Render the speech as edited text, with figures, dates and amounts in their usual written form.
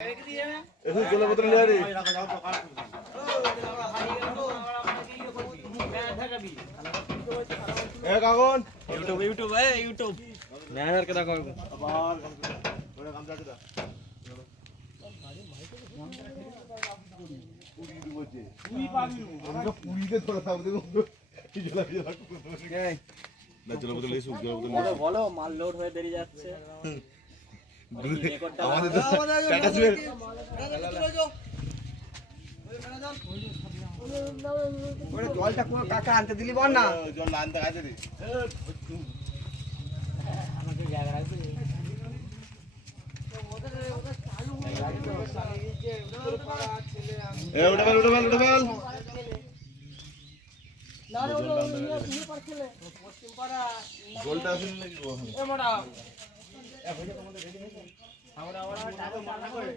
এখন জলের বোতল নিয়ে রে এ কাগন ইউটিউব ইউটিউব এ ইউটিউব ম্যানেজার কে দেখো আবার ওরে কাম যাচ্ছে দা পুরি দিবছে পুরি পাবি আমরা পুরিতে ধরে থাকব দেখো কি জলা কি এই না জলের বোতল এসে জলের বোতল বলো মাল লোড হয়ে দেরি যাচ্ছে আমাদের টাটা শুয়ে ওরে জলটা কোন কাকা আনতে দিলি বল না জল আনতে কাছে রে আমাকে জায়গা রাখবি ওটা চালু হয়ে গেছে এ উঠে বল না রে ওটা ইয়ে পার ছেলে পশ্চিম পাড়া জলটা আসেনি নাকি গো এ মোড়া এ হইছে তোমাদের রেডি হইছে আমরা টাকা করে